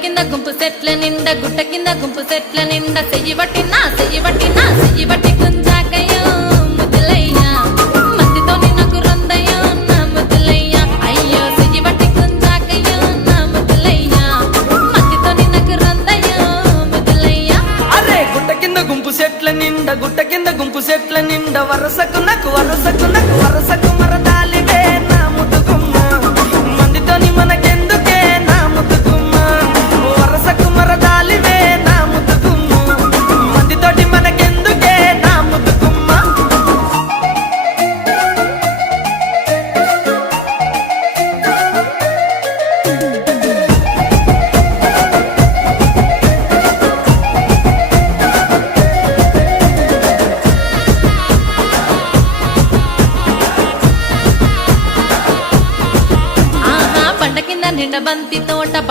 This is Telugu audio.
కింద గుంపు సెట్ల నిండా గుట్ట కింద గుంపు సెట్ల నిండా చెయ్యి బట్టి గుంజాకయ్యో ముద్దులయ్యా మందితో నాకు రొందయ్యో నా ముద్దులయ్యా అయ్యో చెయ్యి బట్టి గుంజాకయ్యో నా ముద్దులయ్యా మందితో నాకు రొందయ్యో ముద్దులయ్యా. అరే గుట్ట కింద గుంపు సెట్ల నిండా వరసకు మరదాలివే నా ముద్దుగుమ్మ మందితోని మనకెందుకే నా ముద్దుగుమ్మ వరసకు మరదాలివే నా ముద్దుగుమ్మ మందితోటి మనకెందుకే నా ముద్దుగుమ్మ. ఆహా పంట కింద నిండ బంతి తోట